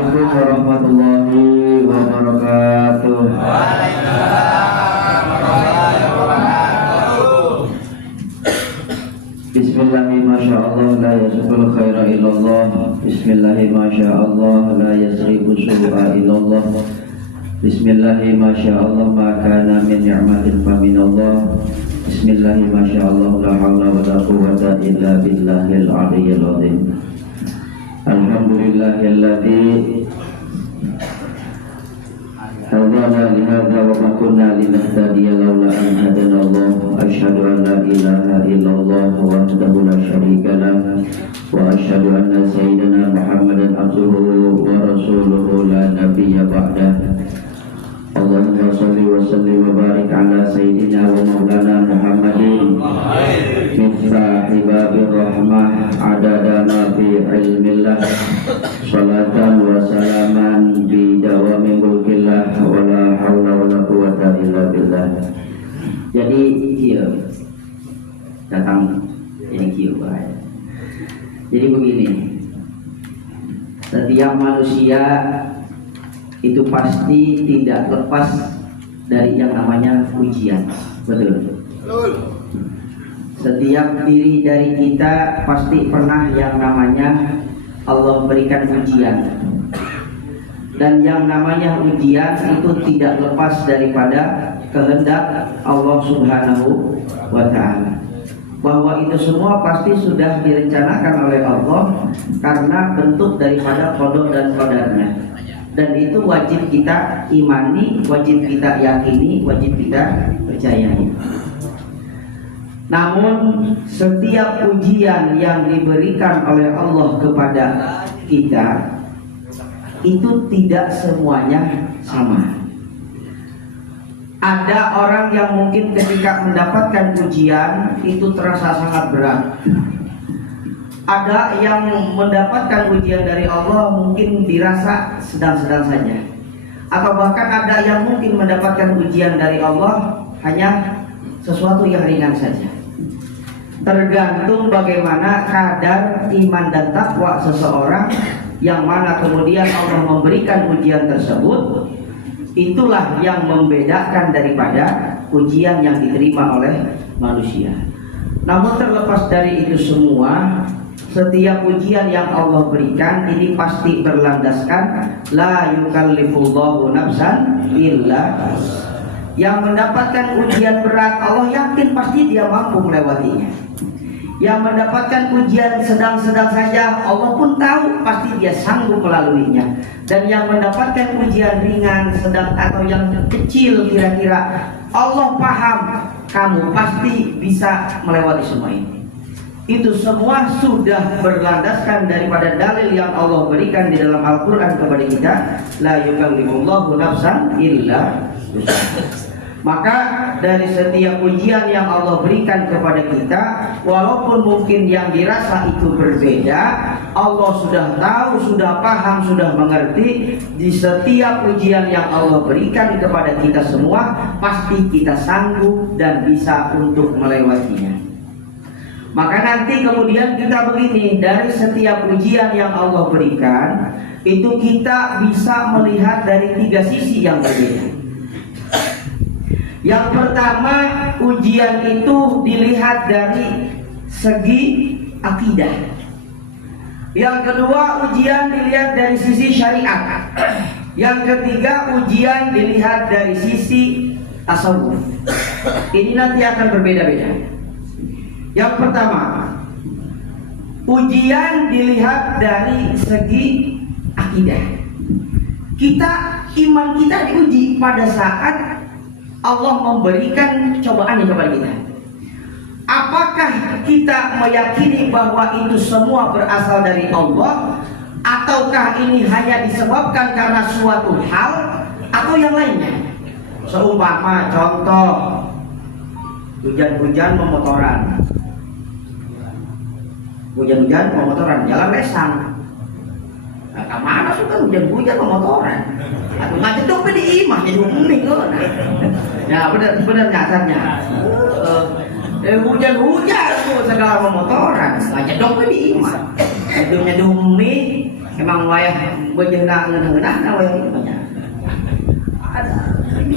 Assalamualaikum warahmatullahi wabarakatuh. Bismillahi masyaallah la yasbul khaira illallah. Bismillahi masyaallah la yasribu su'a illallah. Bismillahi masyaallah ma kana min ni'matin fa minallah. Bismillahi masyaallah la haula wa la quwwata illa billahil aliyyil azim. Alhamdulillahilladzi hadana li hadza wa ma kunna linahtadiya laula an hadana Allah. Asyhadu an la ilaha illallah wahdahu la syarika lah wa asyhadu anna sayyidina Muhammadan abduhu wa rasuluhu la nabiyya ba'dah. Allahumma shalli wa sallim wa barik ala sayyidina wa maulana Muhammadin miftahi babir rahmah adada ma fi ilmillah salatan wa salaman bi dawami mulkillah wa la hawla wa la quwwata illa billah. Jadi kieu datang ini kieu bahaya. Jadi begini, setiap manusia itu pasti tidak lepas dari yang namanya ujian, betul? Setiap diri dari kita pasti pernah yang namanya Allah berikan ujian, dan yang namanya ujian itu tidak lepas daripada kehendak Allah Subhanahu wa Ta'ala, bahwa itu semua pasti sudah direncanakan oleh Allah karena bentuk daripada qada dan qadarnya. Dan itu wajib kita imani, wajib kita yakini, wajib kita percayai. Namun setiap ujian yang diberikan oleh Allah kepada kita itu tidak semuanya sama. Ada orang yang mungkin ketika mendapatkan ujian itu terasa sangat berat. Ada yang mendapatkan ujian dari Allah mungkin dirasa sedang-sedang saja, atau bahkan ada yang mungkin mendapatkan ujian dari Allah hanya sesuatu yang ringan saja. Tergantung bagaimana kadar iman dan takwa seseorang, yang mana kemudian Allah memberikan ujian tersebut. Itulah yang membedakan daripada ujian yang diterima oleh manusia. Namun terlepas dari itu semua, setiap ujian yang Allah berikan ini pasti berlandaskan la yukallifullahu nafsan illa. Yang mendapatkan ujian berat, Allah yakin pasti dia mampu melewatinya. Yang mendapatkan ujian sedang-sedang saja, Allah pun tahu pasti dia sanggup melaluinya. Dan yang mendapatkan ujian ringan, sedang atau yang kecil kira-kira, Allah paham kamu pasti bisa melewati semua ini. Itu semua sudah berlandaskan daripada dalil yang Allah berikan di dalam Al-Quran kepada kita, la yukallifullahu nafsan illa wus'aha. Maka dari setiap ujian yang Allah berikan kepada kita, walaupun mungkin yang dirasa itu berbeda, Allah sudah tahu, sudah paham, sudah mengerti. Di setiap ujian yang Allah berikan kepada kita semua, pasti kita sanggup dan bisa untuk melewatinya. Maka nanti kemudian kita begini, dari setiap ujian yang Allah berikan itu kita bisa melihat dari tiga sisi yang berbeda. Yang pertama, ujian itu dilihat dari segi akidah. Yang kedua, ujian dilihat dari sisi syariat. Yang ketiga, ujian dilihat dari sisi tasawuf. Ini nanti akan berbeda-beda. Yang pertama, ujian dilihat dari segi akidah. Iman kita diuji pada saat Allah memberikan cobaan kepada kita. Apakah kita meyakini bahwa itu semua berasal dari Allah, ataukah ini hanya disebabkan karena suatu hal atau yang lainnya? Seumpama contoh, hujan-hujan pemotoran. Hujan-hujan pemotoran, jalan lesang. Nah, kemana suka hujan-hujan pemotoran? Atau ngajedok di imah jadi uming kan? Ya benar nyatanya. Hujan-hujan segala pemotoran, ngajedok di imah. Hidungnya dumi, emang wayah bejeuna ngeunah wayah itu banyak. Ada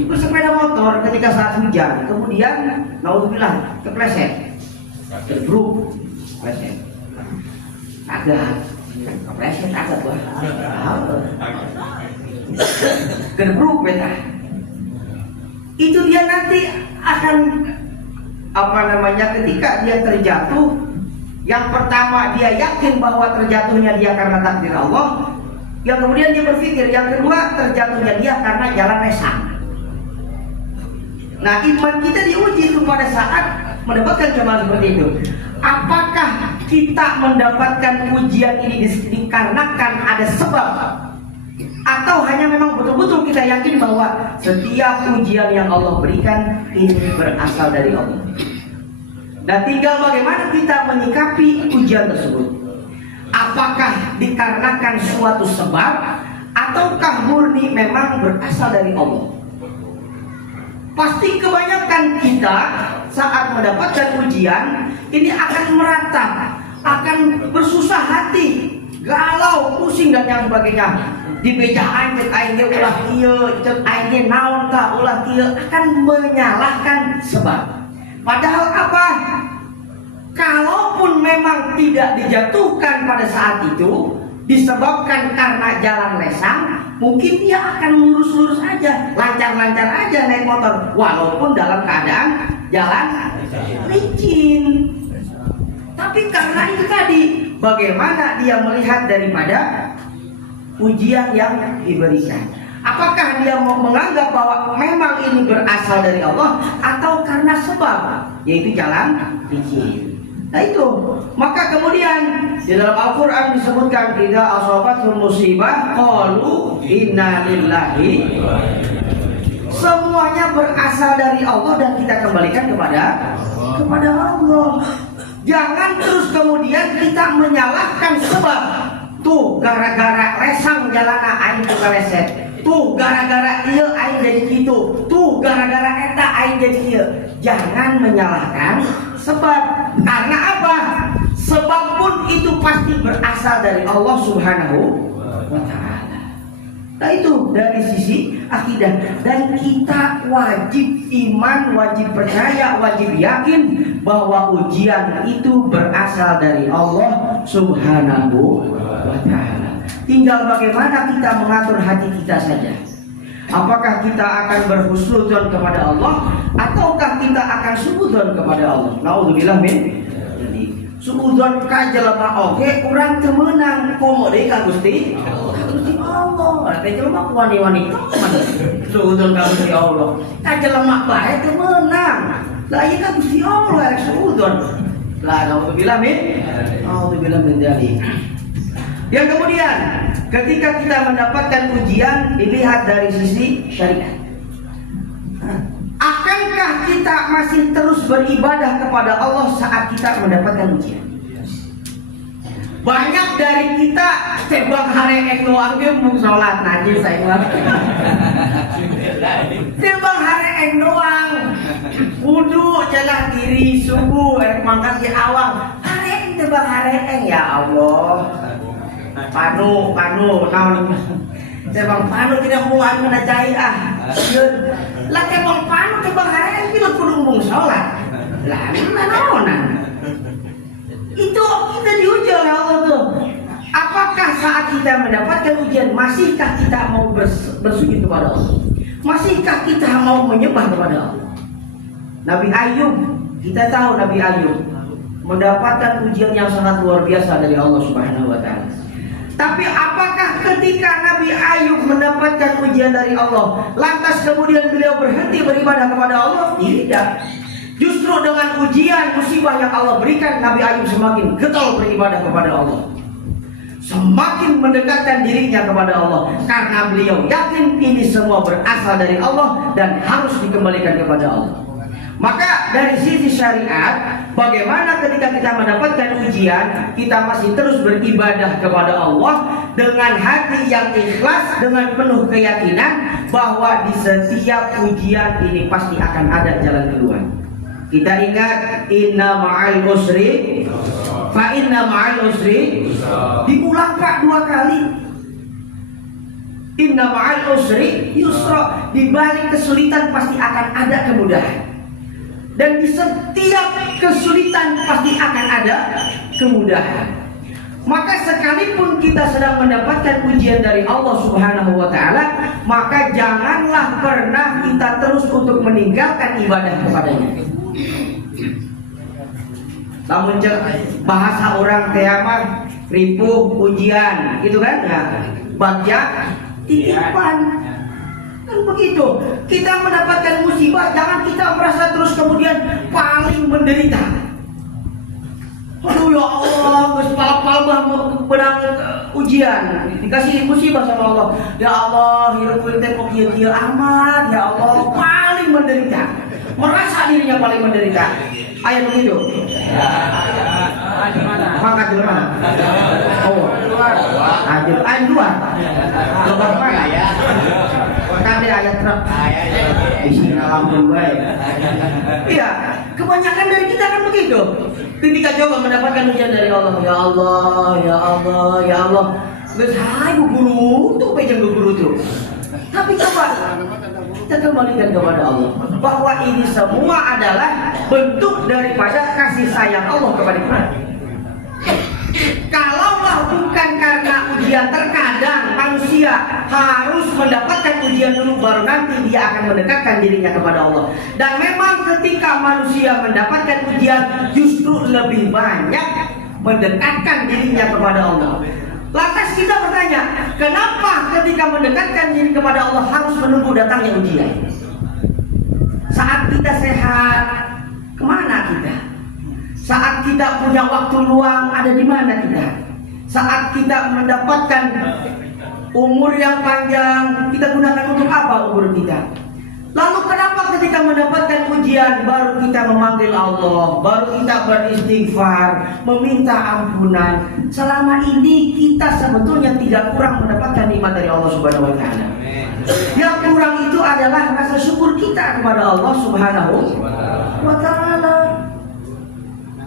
bersepeda motor ketika saat hujan, kemudian naudzubillah kepleset, terbruk, kepleset, agak kepleset agak terbruk beta. Itu dia nanti akan ketika dia terjatuh, yang pertama dia yakin bahwa terjatuhnya dia karena takdir Allah. Yang kemudian dia berpikir, yang kedua terjatuhnya dia karena jalan lesang. Nah, iman kita diuji itu pada saat mendapatkan cobaan seperti itu. Apakah kita mendapatkan ujian ini dikarenakan ada sebab, atau hanya memang betul-betul kita yakin bahwa setiap ujian yang Allah berikan ini berasal dari Allah. Dan tinggal bagaimana kita menyikapi ujian tersebut. Apakah dikarenakan suatu sebab, ataukah murni memang berasal dari Allah? Pasti kebanyakan kita saat mendapatkan ujian ini akan meratap, akan bersusah hati, galau, pusing dan yang sebagainya. Dibejaan cek aing ge ulah kieu, cek aing ge naon ka ulah kieu, akan menyalahkan sebab. Padahal apa? Kalaupun memang tidak dijatuhkan pada saat itu disebabkan karena jalan lesang, mungkin dia akan lurus-lurus aja, lancar-lancar aja naik motor, walaupun dalam keadaan jalan licin. Tapi karena itu tadi, bagaimana dia melihat daripada ujian yang diberikan. Apakah dia mau menganggap bahwa memang ini berasal dari Allah, atau karena sebab, yaitu jalan licin. Nah itu, maka kemudian di dalam Al-Quran disebutkan, idza asabathum musibah qalu inna lillahi. Semuanya berasal dari Allah dan kita kembalikan kepada Allah. Jangan terus kemudian kita menyalahkan sebab. Tuh gara-gara lesang jalana aing teu kaleset. Tuh gara-gara ieu aing jadi kitu. Tuh gara-gara eta aing jadi ieu. Jangan menyalahkan sebab. Karena apa? Sebab pun itu pasti berasal dari Allah Subhanahu wa ta'ala. Nah itu dari sisi akidah. Dan kita wajib iman, wajib percaya, wajib yakin bahwa ujian itu berasal dari Allah Subhanahu wa ta'ala. Tinggal bagaimana kita mengatur hati kita saja. Apakah kita akan berhusnudzon kepada Allah, ataukah kita akan suudzon kepada Allah? Nauzubillah min. Jadi suudzon ka jelema oge urang teu meunang, komo deui ka Gusti Allah. Teh jelema wani-wani suudzon ka Gusti Allah. Ka jelema bae teu meunang. Lah ieu ka Gusti Allah rek suudzon. Lah nauzubillah min. Nauzubillah min dzalik. Yang kemudian ketika kita mendapatkan ujian dilihat dari sisi syariat. Akankah kita masih terus beribadah kepada Allah saat kita mendapatkan ujian? Banyak dari kita tebang hari doang ge mung salat najis saya mah. Tebang hari doang. Wudu cenah diri subuh mangkat di awal. Hari tebang hari ya Allah. Panu naon tebang panu tidak muat menajai lah tebang panu tebang hari itu kudu ngomong sholat lah naonan itu kita diuji oleh Allah tuh. Apakah saat kita mendapatkan ujian masihkah kita mau bersujud kepada Allah, masihkah kita mau menyembah kepada Allah? Nabi Ayub, kita tahu Nabi Ayub mendapatkan ujian yang sangat luar biasa dari Allah Subhanahu wa ta'ala. Tapi apakah ketika Nabi Ayub mendapatkan ujian dari Allah, lantas kemudian beliau berhenti beribadah kepada Allah? Tidak. Justru dengan ujian musibah yang Allah berikan, Nabi Ayub semakin getol beribadah kepada Allah, semakin mendekatkan dirinya kepada Allah, karena beliau yakin ini semua berasal dari Allah dan harus dikembalikan kepada Allah. Maka dari sisi syariat, bagaimana ketika kita mendapatkan ujian, kita masih terus beribadah kepada Allah dengan hati yang ikhlas, dengan penuh keyakinan bahwa di setiap ujian ini pasti akan ada jalan keluar. Kita ingat, inna ma'al usri Fa inna ma'al usri, diulang Pak 2 kali. Inna ma'al usri yusra, di balik kesulitan pasti akan ada kemudahan. Dan di setiap kesulitan pasti akan ada kemudahan. Maka sekalipun kita sedang mendapatkan ujian dari Allah Subhanahu wa ta'ala, maka janganlah pernah kita terus untuk meninggalkan ibadah kepadanya. Namun bahasa orang teamah ripuh ujian, gitu kan? Nah, baca titipan. Kan begitu. Kita mendapatkan musibah, jangan kita merasa terus kemudian paling menderita. Aduh ya Allah, palak-palak benang ujian, dikasih musibah sama Allah. Ya Allah, hidup kita kok dia amat. Ya Allah, paling menderita, merasa dirinya paling menderita. Ayat begitu. Mangkat dulu mana? Oh, ayat 2. Lebar mana ya? Tadi ayat truk. Isi alam baik. Iya, kebanyakan dari kita kan begitu. Ketika coba mendapatkan ujian dari Allah, ya Allah, ya Allah, ya Allah, hai guru tuh, pegang guru tuh. Tapi coba kita kembalikan kepada Allah bahwa ini semua adalah bentuk daripada kasih sayang Allah kepada kita. Kalaulah bukan karena ujian, terkadang manusia harus mendapatkan ujian dulu baru nanti dia akan mendekatkan dirinya kepada Allah. Dan memang ketika manusia mendapatkan ujian justru lebih banyak mendekatkan dirinya kepada Allah. Lantas kita bertanya, kenapa ketika mendekatkan diri kepada Allah harus menunggu datangnya ujian? Saat kita sehat, kemana kita? Saat kita punya waktu luang, ada di mana kita? Saat kita mendapatkan umur yang panjang, kita gunakan untuk apa umur kita? Lalu kenapa ketika mendapatkan ujian baru kita memanggil Allah, baru kita beristighfar, meminta ampunan? Selama ini kita sebetulnya tidak kurang mendapatkan nikmat dari Allah Subhanahu wa ta'ala. Yang kurang itu adalah rasa syukur kita kepada Allah Subhanahu wa ta'ala.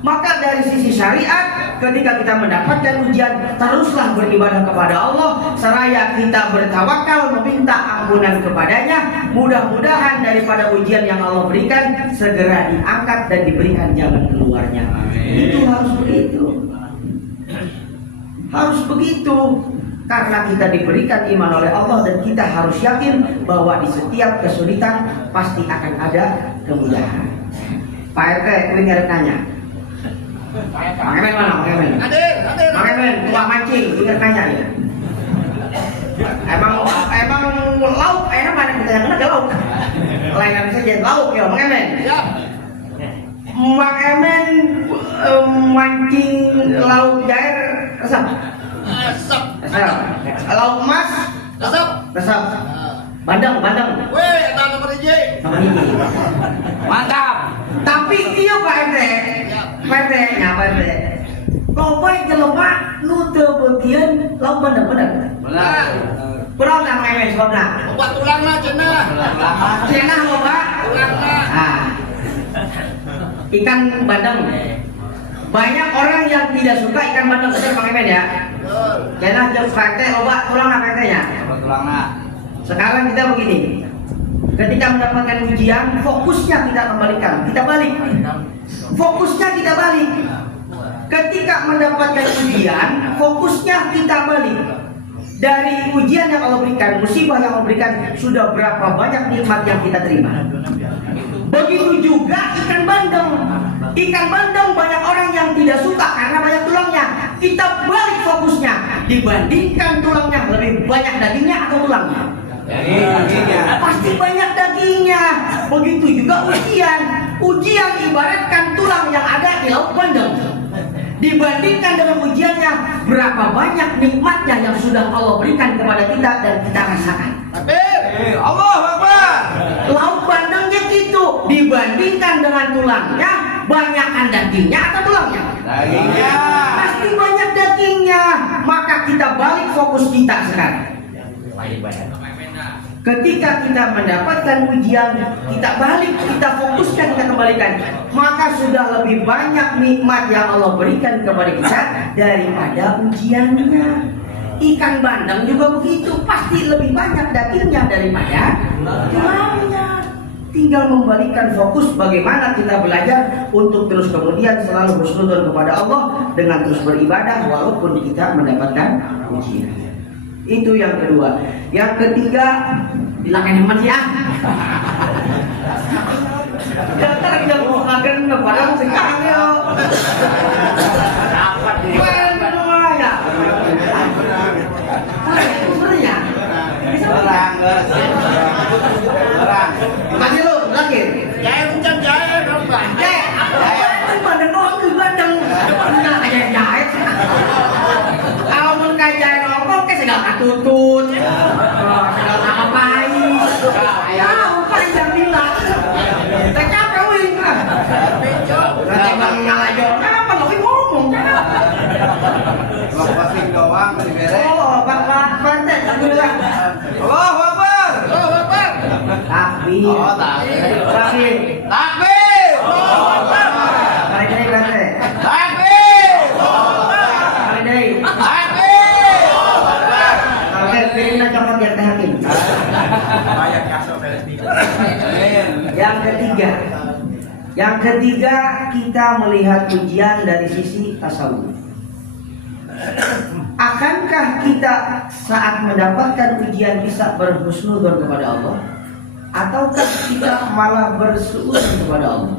Maka dari sisi syariat, ketika kita mendapatkan ujian, teruslah beribadah kepada Allah, seraya kita bertawakal meminta ampunan kepadanya. Mudah-mudahan daripada ujian yang Allah berikan segera diangkat dan diberikan jalan keluarnya. Itu harus begitu. Harus begitu. Karena kita diberikan iman oleh Allah dan kita harus yakin bahwa di setiap kesulitan pasti akan ada kemudahan. Pak RT, ini ada tanya. Mang Emen mana? Mang Emen. Mang Emen, tukang mancing, ingat nanya ya. Emang lauk, enak mana kita yang ada lauk. Lain saja lauk ya, Mang Emen. Ya. Mang Emen mancing lauk jair resep. Lauk emas resep. Bandeng. Weh, eta nomor hiji. Mantap. Tapi dia Pak RT. Pak RT nya Pak RT. Loba jelema nu teu beukeun lauk bener-bener. Bener. Kurang nang memes sebabna. Loba tulangna cenah. Cenah loba tulangna. Ah. Ikan bandeng. Banyak orang yang tidak suka ikan bandeng, betul Bang Emen ya. Cenah jeung Pak RT loba tulangna Pak RT nya. Tulangna. Sekarang kita begini, ketika mendapatkan ujian, fokusnya kita kembalikan, kita balik. Fokusnya kita balik. Ketika mendapatkan ujian, fokusnya kita balik. Dari ujian yang Allah berikan, musibah yang Allah berikan, sudah berapa banyak nikmat yang kita terima. Begitu juga ikan bandeng. Ikan bandeng banyak orang yang tidak suka karena banyak tulangnya. Kita balik fokusnya, dibandingkan tulangnya lebih banyak dagingnya atau tulangnya? Dagingnya. Pasti banyak dagingnya. Begitu juga ujian. Ujian ibaratkan tulang yang ada di lauk bandeng. Dibandingkan dengan ujiannya, berapa banyak nikmatnya yang sudah Allah berikan kepada kita dan kita rasakan. Allahu Akbar. Lauk bandengnya gitu. Dibandingkan dengan tulangnya, banyakkan dagingnya atau tulangnya? Dagingnya. Pasti banyak dagingnya. Maka kita balik fokus kita sekarang. Ketika kita mendapatkan ujian, kita balik, kita fokuskan, kita kembalikan, maka sudah lebih banyak nikmat yang Allah berikan kepada kita daripada ujiannya. Ikan bandeng juga begitu, pasti lebih banyak dagingnya daripada tulangnya. Tinggal membalikan fokus bagaimana kita belajar untuk terus kemudian selalu husnudzon kepada Allah dengan terus beribadah walaupun kita mendapatkan ujian. Itu yang kedua. Yang ketiga, bilangin teman sih ah. Jangan lagi yang makan kepada sekarang yo. Dapat di. Kedua ya. Sebenarnya bisa orang. Lagi lu, lagi. Jaya bukan jaya dong, Pak. Jaya. Bandeng doang ke bandeng. Enggak aja jahit. Amun kayak rokok kayak segala tutut. Segala ngapain. Ya, panjang bilang. Tekap kawin. Nanti bang nyalajo. Kenapa lo ngomong? Bang pasing doang masih beres. Oh, Pak Panten, alhamdulillah. Allahu Akbar. Allahu Akbar. Takbir. Oh, takbir. Takbir. Takbir. Allahu Akbar. Kali ini kate. Takbir. Allahu Akbar. Kali ini. Takbir. Allahu Akbar. Oke, pilih nak copot yang hakim. Banyak kasih beres nih. Yang ketiga kita melihat ujian dari sisi tasawuf. Akankah kita saat mendapatkan ujian bisa berhusnudzon kepada Allah, ataukah kita malah bersuudzon kepada Allah?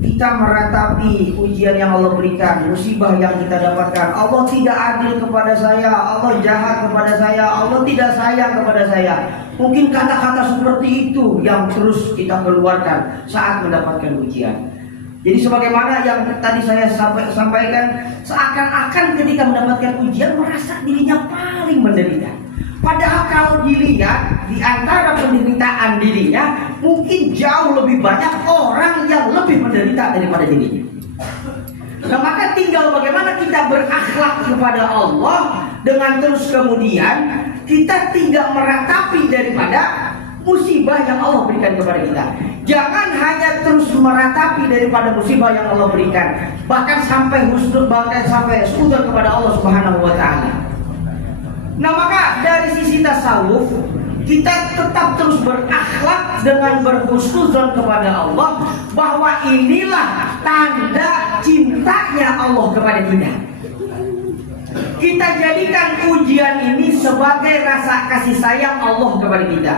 Kita meratapi ujian yang Allah berikan, musibah yang kita dapatkan. Allah tidak adil kepada saya, Allah jahat kepada saya, Allah tidak sayang kepada saya. Mungkin kata-kata seperti itu yang terus kita keluarkan saat mendapatkan ujian. Jadi sebagaimana yang tadi saya sampaikan, seakan-akan ketika mendapatkan ujian merasa dirinya paling menderita. Padahal kalau dilihat di antara penderitaan dirinya, mungkin jauh lebih banyak orang yang lebih menderita daripada dirinya. Nah, maka tinggal bagaimana kita berakhlak kepada Allah dengan terus kemudian kita tidak meratapi daripada musibah yang Allah berikan kepada kita. Jangan hanya terus meratapi daripada musibah yang Allah berikan, bahkan sampai husnul, bahkan sampai suudzon kepada Allah Subhanahu wa taala. Nah, maka dari sisi tasawuf kita tetap terus berakhlak dengan berhusnuzon kepada Allah, bahwa inilah tanda cintanya Allah kepada kita. Kita jadikan ujian ini sebagai rasa kasih sayang Allah kepada kita.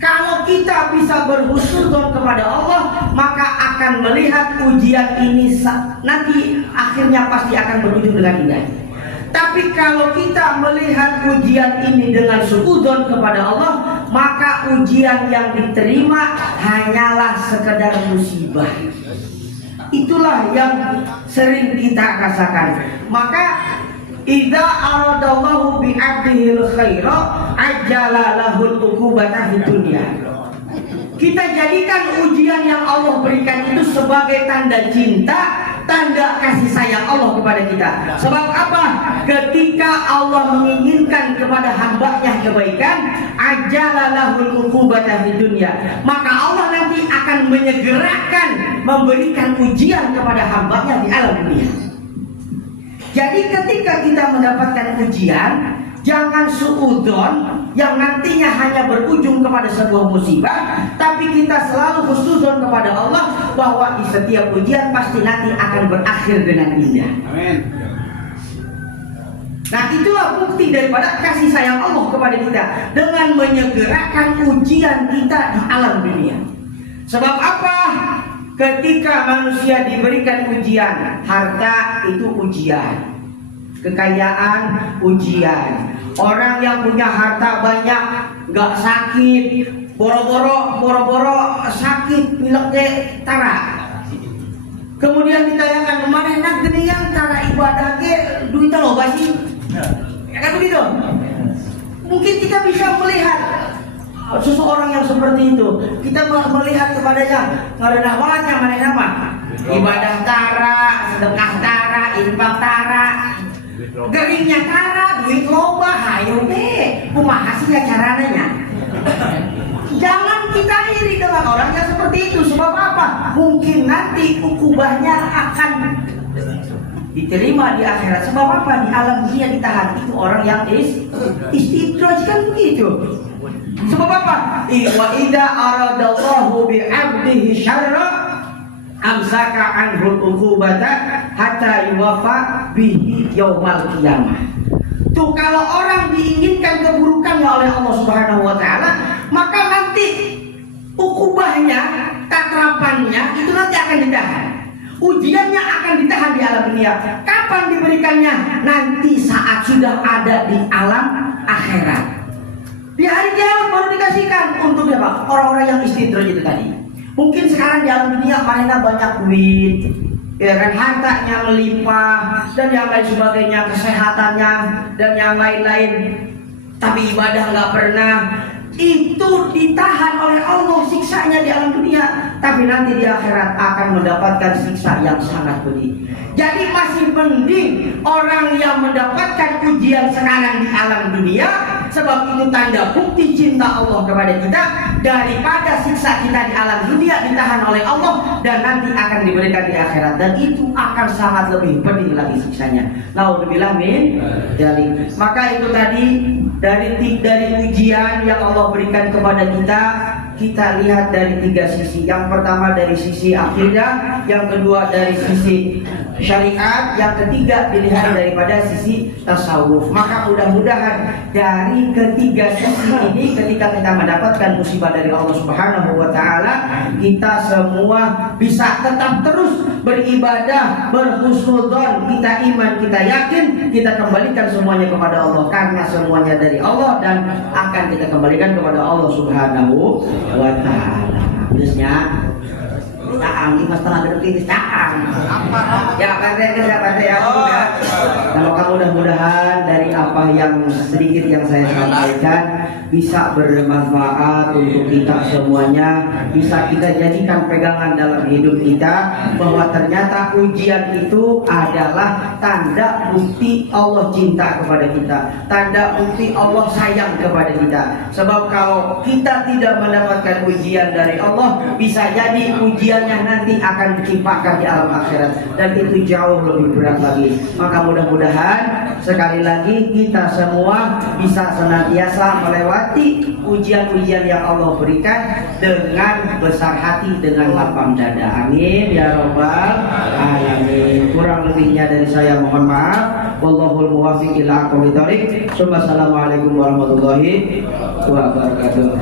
Kalau kita bisa berhusnuzon kepada Allah, maka akan melihat ujian ini nanti akhirnya pasti akan berujung dengan indah. Tapi kalau kita melihat ujian ini dengan suudzon kepada Allah, maka ujian yang diterima hanyalah sekedar musibah. Itulah yang sering kita rasakan. Maka idza aradallahu bi'abdihil khaira ajjala lahul uqubata fid dunya. Kita jadikan ujian yang Allah berikan itu sebagai tanda cinta, tanda kasih sayang Allah kepada kita. Sebab apa? Ketika Allah menginginkan kepada hambanya kebaikan, ajjala lahul uqubata fid dunya, maka Allah nanti akan menyegerakan memberikan ujian kepada hambanya di alam dunia. Jadi ketika kita mendapatkan ujian, jangan suudzon yang nantinya hanya berujung kepada sebuah musibah, tapi kita selalu husnuzon kepada Allah bahwa di setiap ujian pasti nanti akan berakhir dengan indah. Amin. Nah, itulah bukti daripada kasih sayang Allah kepada kita dengan menyegerakan ujian kita di alam dunia. Sebab apa? Ketika manusia diberikan ujian, harta itu ujian, kekayaan ujian. Orang yang punya harta banyak gak sakit, boro-boro sakit pileknya tara. Kemudian ditanyakan kemana nak gini yang tara ibadah ke duitnya loba sih, ya kan begitu. Mungkin kita bisa melihat seseorang yang seperti itu, kita melihat kepadanya ngarenah banget yang mana nama ibadah tara, sedekah tara, infak tara, geringnya tara, duit loba, hayu deh, kumaha sih ya caranya? Jangan kita iri dengan orang yang seperti itu. Sebab apa? Mungkin nanti ukubahnya akan diterima di akhirat. Sebab apa? Di alam dunia ditahan. Itu orang yang istidraj kan begitu. Sebab apa? Wa idza aradallahu bi 'abdihi syarra amsaka anhu uqubata hatta yuwafa bihi yaumal qiyamah. Tuh, kalau orang diinginkan keburukannya oleh Allah Subhanahu wa taala, maka nanti ukubahnya, tatrapannya itu nanti akan ditahan. Ujiannya akan ditahan di alam dunia. Kapan diberikannya? Nanti saat sudah ada di alam akhirat. Di hari kiamat baru dikasihkan. Untuk siapa? Orang-orang yang istidraj itu tadi. Mungkin sekarang di alam dunia mereka banyak duit, ya kan, hartanya melimpah dan yang lain sebagainya, kesehatannya dan yang lain-lain, tapi ibadah nggak pernah. Itu ditahan oleh Allah siksanya di alam dunia, tapi nanti di akhirat akan mendapatkan siksa yang sangat pedih. Jadi masih mending orang yang mendapatkan ujian sekarang di alam dunia, sebab itu tanda bukti cinta Allah kepada kita, daripada siksa kita di alam dunia ditahan oleh Allah dan nanti akan diberikan di akhirat, dan itu akan sangat lebih pedih lagi siksanya. Naudzubillah min dzalik. Maka itu tadi dari ujian yang Allah berikan kepada kita lihat dari 3 sisi. Yang pertama dari sisi akidah, yang kedua dari sisi syariat, yang ketiga dilihat daripada sisi tasawuf. Maka mudah-mudahan dari ketiga sisi ini, ketika kita mendapatkan musibah dari Allah Subhanahu wa taala, kita semua bisa tetap terus beribadah, berhusnudzon, kita iman, kita yakin, kita kembalikan semuanya kepada Allah, karena semuanya dari Allah dan akan kita kembalikan kepada Allah Subhanahu wa taala. Terusnya caang, ini mas tengah detik caang. Ya pandai ya. Kalau mudah-mudahan dari apa yang sedikit yang saya sampaikan bisa bermanfaat untuk kita semuanya, bisa kita jadikan pegangan dalam hidup kita, bahwa ternyata ujian itu adalah tanda bukti Allah cinta kepada kita, tanda bukti Allah sayang kepada kita. Sebab kalau kita tidak mendapatkan ujian dari Allah, bisa jadi ujiannya nanti akan ditimpakan di alam akhirat, dan itu jauh lebih berat lagi. Maka mudah-mudahan sekali lagi kita semua bisa senantiasa melewati ujian-ujian yang Allah berikan dengan besar hati, dengan lapang dada. Amin ya rabbal alamin. Kurang lebihnya dari saya mohon maaf. Wallahul muwaffiq ila aqwamit thoriq. Assalamualaikum warahmatullahi wabarakatuh.